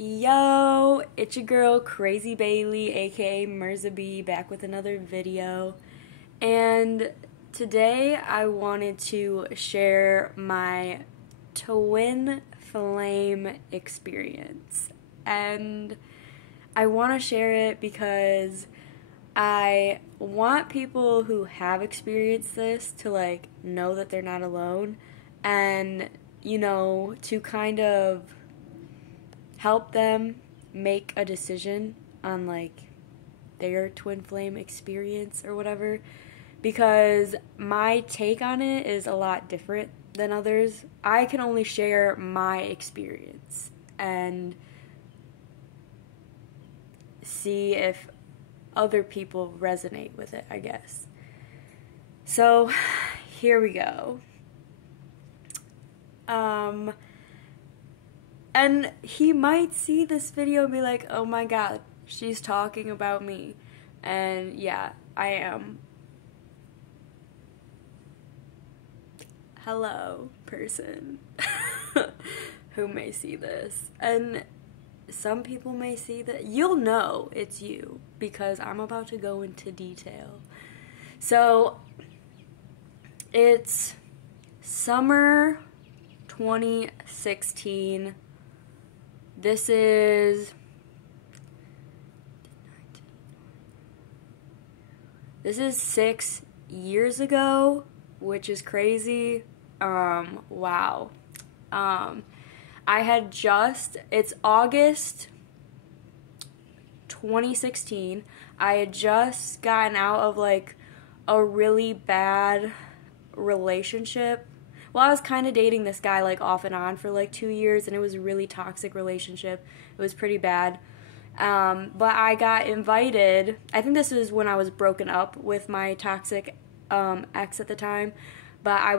Yo, it's your girl Crazy Bailey, aka Mirza B, back with another video. And today I wanted to share my twin flame experience. And I want to share it because I want people who have experienced this to know that they're not alone and to kind of help them make a decision on their twin flame experience or whatever, because my take on it is a lot different than others. I can only share my experience and see if other people resonate with it, I guess. So here we go. And he might see this video and be like, oh my god, she's talking about me. And yeah, I am. Hello, person who may see this. And some people may see that. You'll know it's you because I'm about to go into detail. So, it's summer 2016. This is This is 6 years ago, which is crazy. Wow. It's August 2016. I had just gotten out of a really bad relationship. Well, I was kind of dating this guy off and on for 2 years, and it was a really toxic relationship. It was pretty bad. But I got invited. I think this is when I was broken up with my toxic ex at the time. But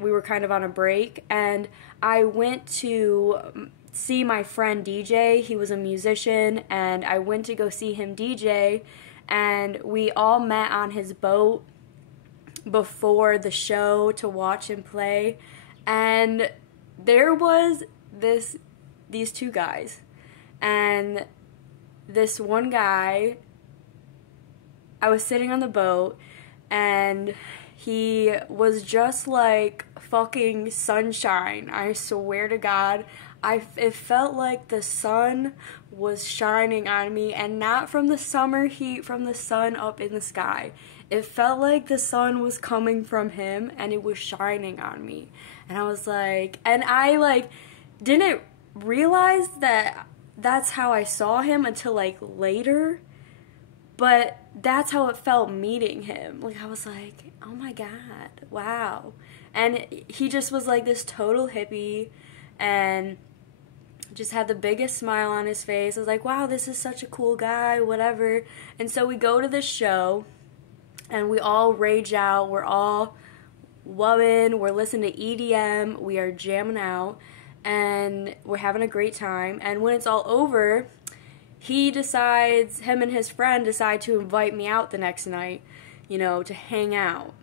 we were kind of on a break, and I went to see my friend DJ. He was a musician, and I went to go see him DJ, and we all met on his boat before the show to watch him play. And there was these two guys, and this one guy, I was sitting on the boat, and he was just like fucking sunshine. I swear to God, it felt like the sun was shining on me, and not from the summer heat from the sun up in the sky. It felt like the sun was coming from him, and it was shining on me. And I was like, and I didn't realize that that's how I saw him until later. But that's how it felt meeting him. I was like, oh my god, wow. And he just was this total hippie and just had the biggest smile on his face. I was like, wow, this is such a cool guy, whatever. And so we go to this show, and we all rage out. We're all loving. We're listening to EDM. We are jamming out, and we're having a great time. And when it's all over, him and his friend decide to invite me out the next night, to hang out.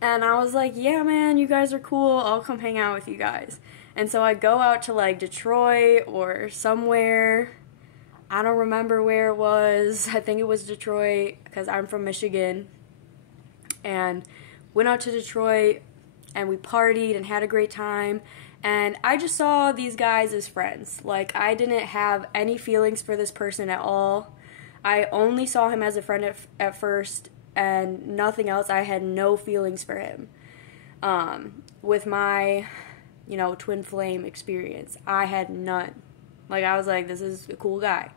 And I was like, yeah, man, you guys are cool. I'll come hang out with you guys. And so I go out to Detroit or somewhere. I don't remember where it was. I think it was Detroit because I'm from Michigan. And went out to Detroit, and we partied and had a great time. And I just saw these guys as friends. I didn't have any feelings for this person at all. I only saw him as a friend at first, and nothing else. I had no feelings for him. With my, twin flame experience, I had none. I was like, this is a cool guy.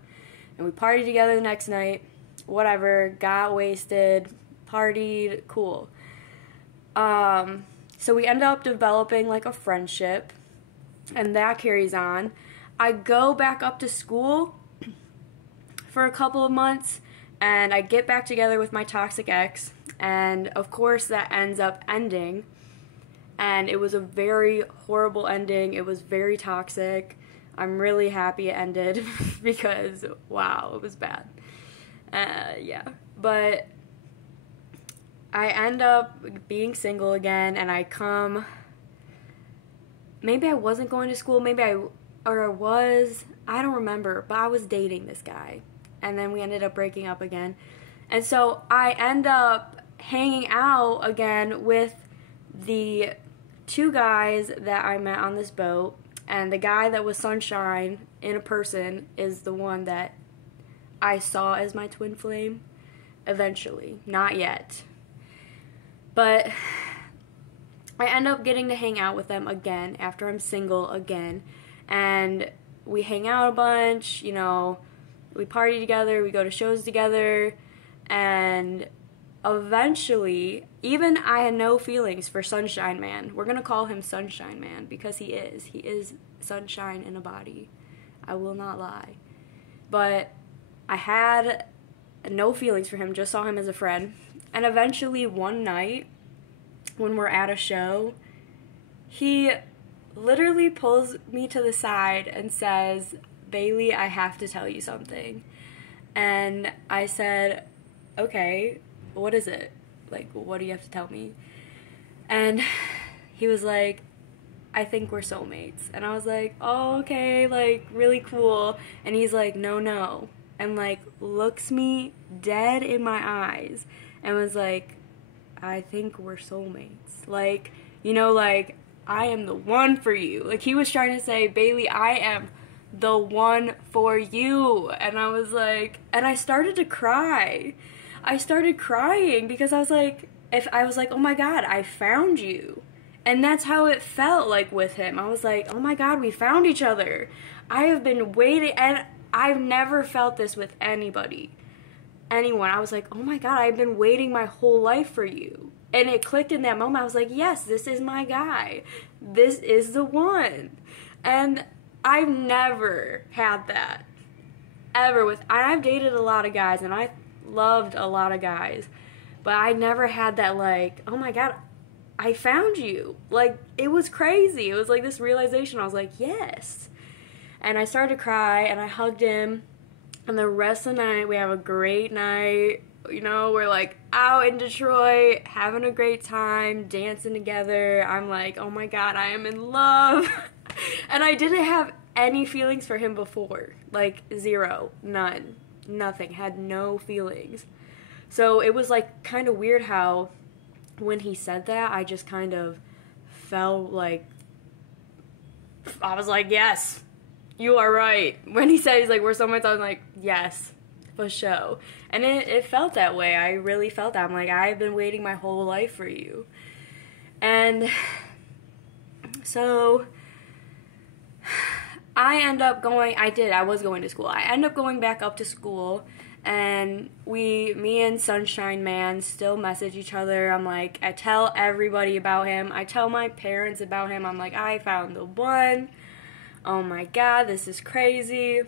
And we partied together the next night. Whatever, got wasted, partied, cool. So we end up developing a friendship, and that carries on. I go back up to school for a couple of months, and I get back together with my toxic ex, and of course that ends up ending, and it was a very horrible ending. It was very toxic. I'm really happy it ended because, wow, it was bad. Yeah, but I end up being single again, and maybe I wasn't going to school, maybe or it was, I don't remember, but I was dating this guy. And then we ended up breaking up again. And so I end up hanging out again with the two guys that I met on this boat. And the guy that was Sunshine in a person is the one that I saw as my twin flame eventually. Not yet. But I end up getting to hang out with them again after I'm single again. And we hang out a bunch, you know, we party together, we go to shows together, and eventually, even I had no feelings for Sunshine Man. We're gonna call him Sunshine Man because he is. He is sunshine in a body. I will not lie. But I had no feelings for him, just saw him as a friend. And eventually one night, when we're at a show, he literally pulls me to the side and says, "Bailey, I have to tell you something." And I said, "Okay, what is it? Like, what do you have to tell me?" And he was like, "I think we're soulmates." And I was like, "Oh, okay, like, really cool." And he's like, "No," and like looks me dead in my eyes and was like, "I think we're soulmates. Like, you know, like, I am the one for you." Like, he was trying to say, "Bailey, I am the one for you." And I was like, and I started to cry. I started crying because I was like, oh my God, I found you. And that's how it felt like with him. I was like, oh my God, we found each other. I have been waiting, and I've never felt this with anyone. I was like, oh my God, I've been waiting my whole life for you. And it clicked in that moment. I was like, yes, this is my guy. This is the one. And I've never had that ever I've dated a lot of guys and I loved a lot of guys, but I never had that, like, oh my God, I found you. Like, it was crazy. It was like this realization. I was like, yes. And I started to cry and I hugged him, and the rest of the night we have a great night. You know, we're like out in Detroit having a great time, dancing together. I'm like, oh my God, I am in love. And I didn't have any feelings for him before. Like, zero. None. Nothing. Had no feelings. So it was like kind of weird how when he said that, I just kind of felt like, I was like, yes, you are right. When he said, he's like, we're soulmates, I was like, yes, for sure. And it felt that way. I really felt that. I'm like, I've been waiting my whole life for you. And so I was going to school. I end up going back up to school, and me and Sunshine Man still message each other. I'm like, I tell everybody about him. I tell my parents about him. I'm like, I found the one. Oh my God, this is crazy.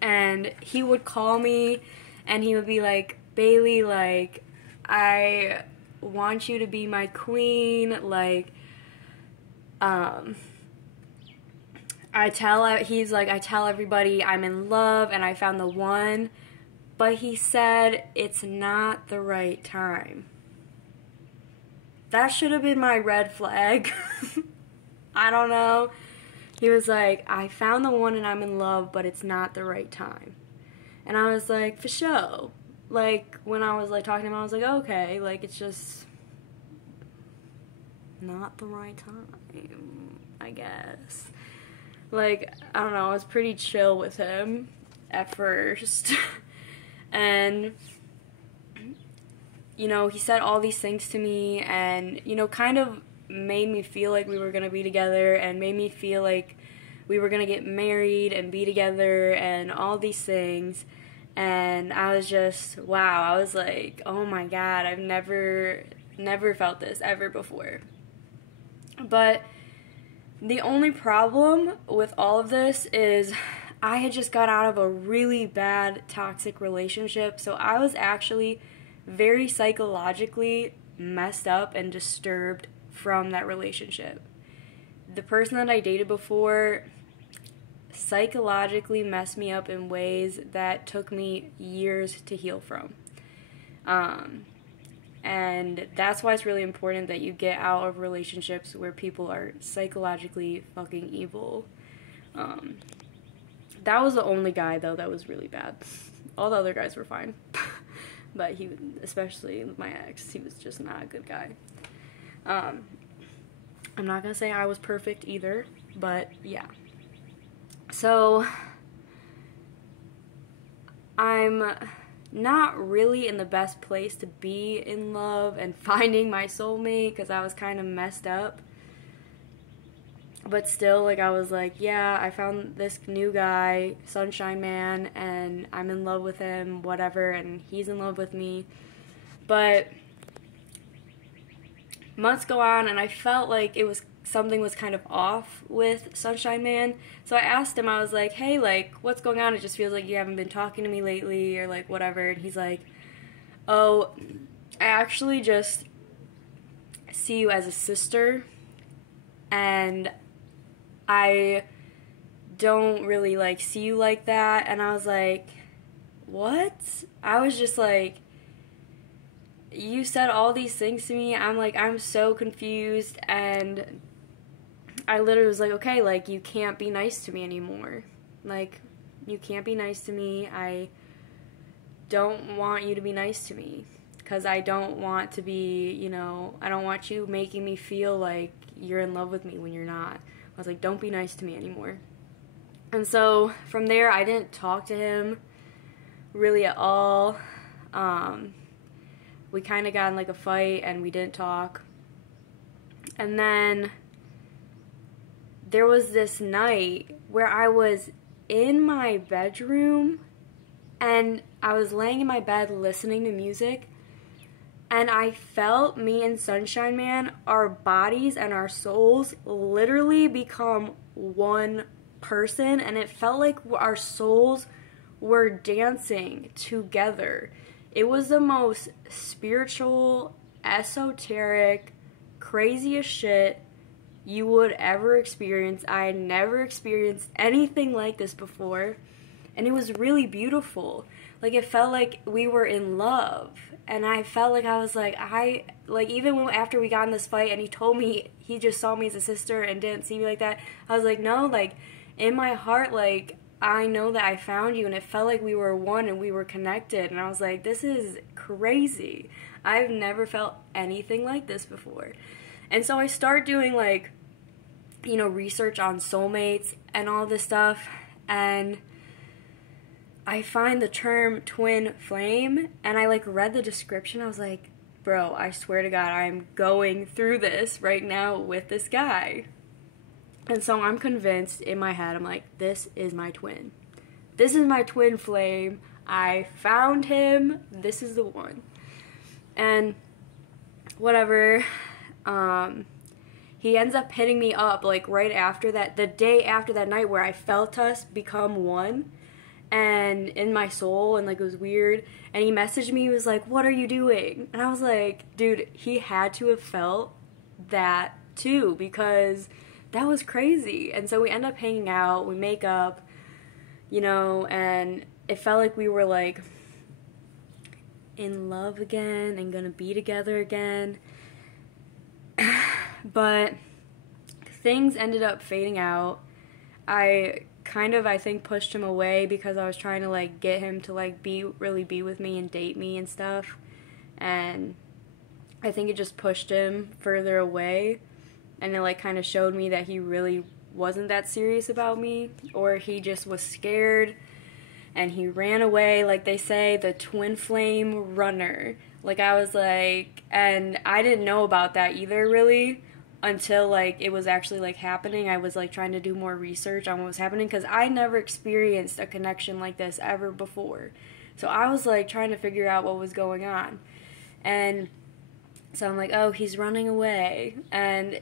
And he would call me, and he would be like, Bailey, like, I want you to be my queen. Like, he's like, I tell everybody I'm in love and I found the one, but he said it's not the right time. That should have been my red flag. I don't know. He was like, I found the one and I'm in love, but it's not the right time. And I was like, for sure. Like, when I was like talking to him, I was like, okay, like, it's just not the right time, I guess. Like, I don't know, I was pretty chill with him at first. And, you know, he said all these things to me and, you know, kind of made me feel like we were going to be together and made me feel like we were going to get married and be together and all these things. And I was just, wow, I was like, oh my God, I've never felt this ever before. But the only problem with all of this is I had just got out of a really bad toxic relationship, so I was actually very psychologically messed up and disturbed from that relationship. The person that I dated before psychologically messed me up in ways that took me years to heal from. And that's why it's really important that you get out of relationships where people are psychologically fucking evil. That was the only guy, though, that was really bad. All the other guys were fine. But he, especially my ex, he was just not a good guy. I'm not gonna say I was perfect either, but yeah. So, I'm not really in the best place to be in love and finding my soulmate, because I was kind of messed up. But still, like, I was like, yeah, I found this new guy, Sunshine Man, and I'm in love with him, whatever, and he's in love with me. But months go on, and I felt like something was kind of off with Sunshine Man. So I asked him, I was like, hey, like, what's going on? It just feels like you haven't been talking to me lately, or like whatever. And he's like, oh, I actually just see you as a sister, and I don't really like see you like that. And I was like, what? I was just like, you said all these things to me. I'm like, I'm so confused. And I literally was like, okay, like, you can't be nice to me anymore. Like, you can't be nice to me. I don't want you to be nice to me, because I don't want to be, you know, I don't want you making me feel like you're in love with me when you're not. I was like, don't be nice to me anymore. And so from there, I didn't talk to him really at all. We kind of got in like a fight, and we didn't talk. And then there was this night where I was in my bedroom, and I was laying in my bed listening to music, and I felt me and Sunshine Man, our bodies and our souls literally become one person, and it felt like our souls were dancing together. It was the most spiritual, esoteric, craziest shit you would ever experience. I had never experienced anything like this before, and it was really beautiful. Like, it felt like we were in love, and I felt like I was like, even after we got in this fight, and he told me he just saw me as a sister and didn't see me like that, I was like, no, like, in my heart, like, I know that I found you, and it felt like we were one and we were connected, and I was like, this is crazy. I've never felt anything like this before. And so I start doing, like, you know, research on soulmates and all this stuff, and I find the term twin flame, and I, like, read the description. I was like, bro, I swear to God, I'm going through this right now with this guy. And so I'm convinced in my head, I'm like, this is my twin. This is my twin flame. I found him. This is the one. And whatever, he ends up hitting me up, like, right after that, the day after that night where I felt us become one, and in my soul, and, like, it was weird, and he messaged me, he was like, what are you doing? And I was like, dude, he had to have felt that too, because that was crazy. And so we end up hanging out, we make up, you know, and it felt like we were, like, in love again and gonna be together again. But things ended up fading out. I think pushed him away because I was trying to, like, get him to, like, really be with me and date me and stuff, and I think it just pushed him further away, and it, like, kind of showed me that he really wasn't that serious about me, or he just was scared and he ran away. Like they say, the twin flame runner. Like, I was like, and I didn't know about that either, really, until, like, it was actually, like, happening. I was, like, trying to do more research on what was happening, because I never experienced a connection like this ever before. So I was, like, trying to figure out what was going on. And so I'm like, oh, he's running away. And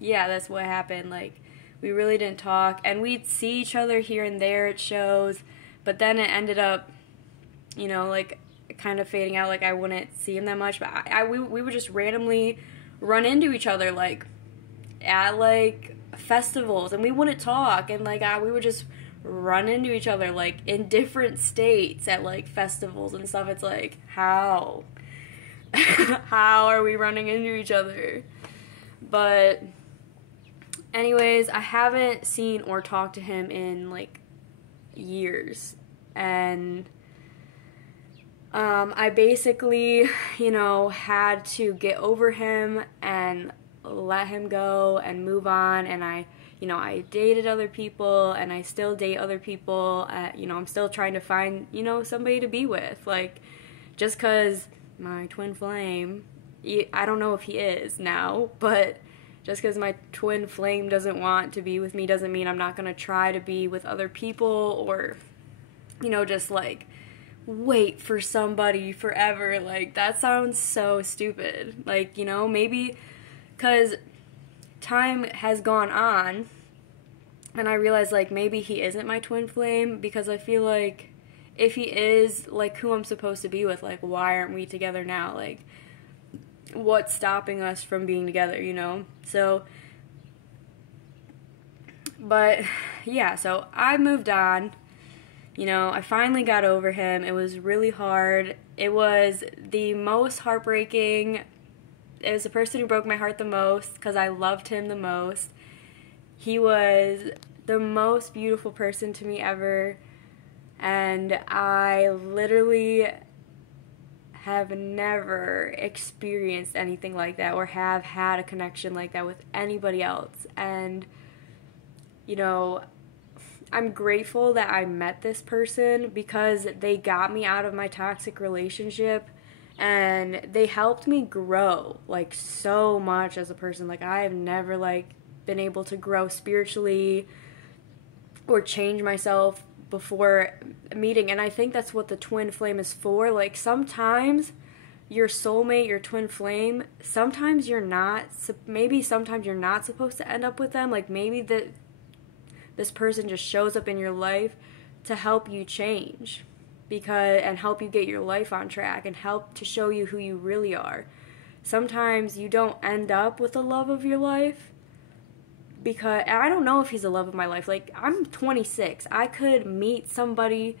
yeah, that's what happened. Like, we really didn't talk, and we'd see each other here and there at shows, but then it ended up, you know, like, kind of fading out. Like, I wouldn't see him that much, but we would just randomly run into each other, like, at, like, festivals, and we wouldn't talk, and, like, we would just run into each other, like, in different states at, like, festivals and stuff. It's like, how are we running into each other? But anyways, I haven't seen or talked to him in like years, and I basically, had to get over him and let him go and move on. And I dated other people, and I still date other people. I'm still trying to find, somebody to be with. Like, just because my twin flame, I don't know if he is now, but just because my twin flame doesn't want to be with me doesn't mean I'm not going to try to be with other people, or, just like wait for somebody forever. Like, that sounds so stupid. Like, maybe because time has gone on and I realize, like, maybe he isn't my twin flame, because I feel like if he is, like, who I'm supposed to be with, like, why aren't we together now? Like, what's stopping us from being together, So, but yeah, so I moved on. I finally got over him. It was really hard. It was the most heartbreaking. It was the person who broke my heart the most, because I loved him the most. He was the most beautiful person to me ever, and I literally have never experienced anything like that or have had a connection like that with anybody else. And, I'm grateful that I met this person, because they got me out of my toxic relationship and they helped me grow, like, so much as a person. Like, I have never, like, been able to grow spiritually or change myself before meeting. And I think that's what the twin flame is for. Like, sometimes your soulmate, your twin flame, sometimes you're not, maybe sometimes you're not supposed to end up with them. Like, maybe this person just shows up in your life to help you change, and help you get your life on track and help to show you who you really are. Sometimes you don't end up with the love of your life, and I don't know if he's the love of my life. Like, I'm 26. I could meet somebody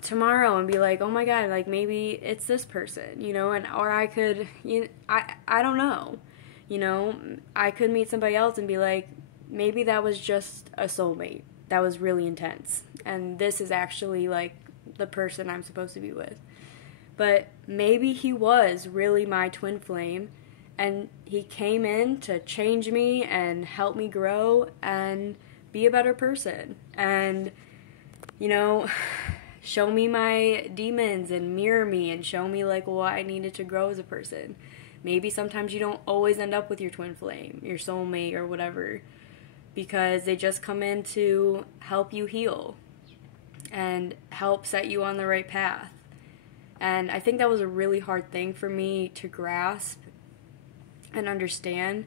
tomorrow and be like, oh my God, like, maybe it's this person, or I could, I don't know, I could meet somebody else and be like, maybe that was just a soulmate that was really intense, and this is actually, like, the person I'm supposed to be with. But maybe he was really my twin flame, and he came in to change me and help me grow and be a better person, and, show me my demons and mirror me and show me, like, what I needed to grow as a person. Maybe sometimes you don't always end up with your twin flame, your soulmate, or whatever, because they just come in to help you heal and help set you on the right path. And I think that was a really hard thing for me to grasp and understand.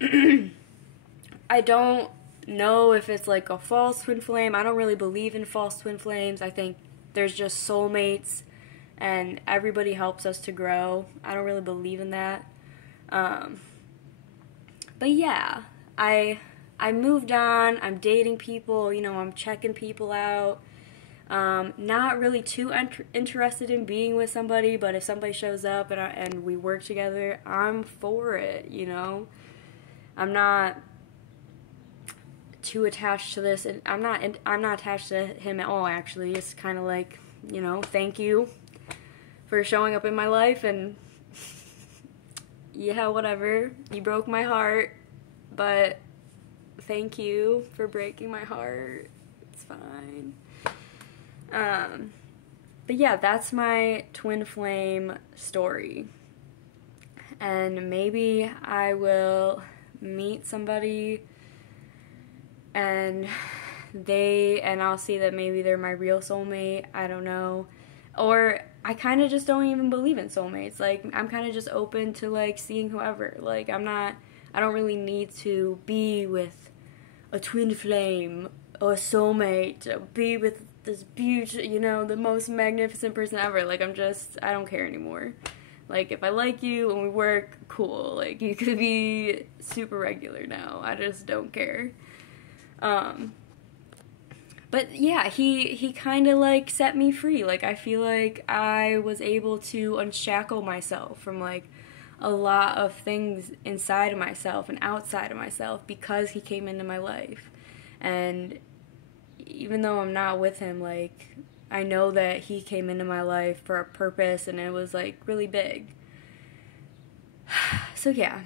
I don't know if it's like a false twin flame. I don't really believe in false twin flames. I think there's just soulmates and everybody helps us to grow. I don't really believe in that. But yeah, I moved on. I'm dating people, I'm checking people out. Not really too interested in being with somebody, but if somebody shows up and we work together, I'm for it, I'm not too attached to this, and I'm not attached to him at all, actually. It's kind of like, thank you for showing up in my life, and yeah, whatever, you broke my heart, but thank you for breaking my heart. It's fine. But yeah, that's my twin flame story. And maybe I will meet somebody and I'll see that maybe they're my real soulmate. I don't know. Or I kind of just don't even believe in soulmates. Like, I'm kind of just open to, like, seeing whoever. Like, I don't really need to be with a twin flame or a soulmate, to be with this beauty, the most magnificent person ever. Like, I don't care anymore. Like, if I like you and we work, cool. Like, you could be super regular now. I just don't care. But yeah, he kind of, like, set me free. Like, I feel like I was able to unshackle myself from, like, a lot of things inside of myself and outside of myself because he came into my life. And even though I'm not with him, like, I know that he came into my life for a purpose, and it was, like, really big. So yeah,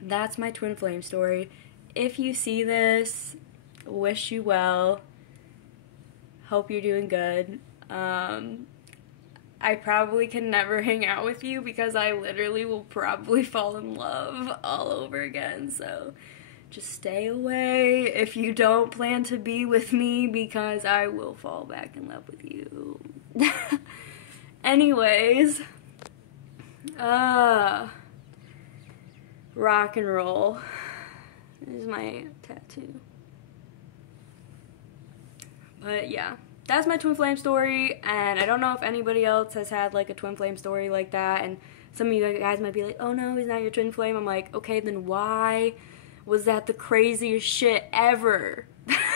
that's my twin flame story. If you see this, wish you well. Hope you're doing good. I probably can never hang out with you because I literally will probably fall in love all over again. So just stay away if you don't plan to be with me because I will fall back in love with you. Anyways, rock and roll. This is my tattoo. But yeah, that's my twin flame story, and I don't know if anybody else has had like a twin flame story like that, and some of you guys might be like, oh no, he's not your twin flame. I'm like, okay, then why was that the craziest shit ever?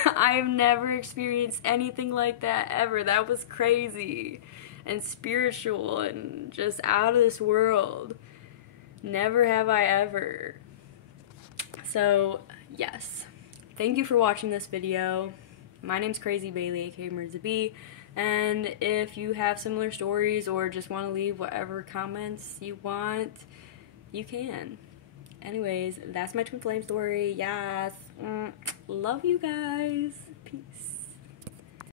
I've never experienced anything like that ever. That was crazy and spiritual and just out of this world. Never have I ever. So yes, thank you for watching this video. My name's Crazy Bailey, aka Mirza B, and if you have similar stories or just want to leave whatever comments you want, you can. Anyways, that's my twin flame story. Yes. Love you guys. Peace.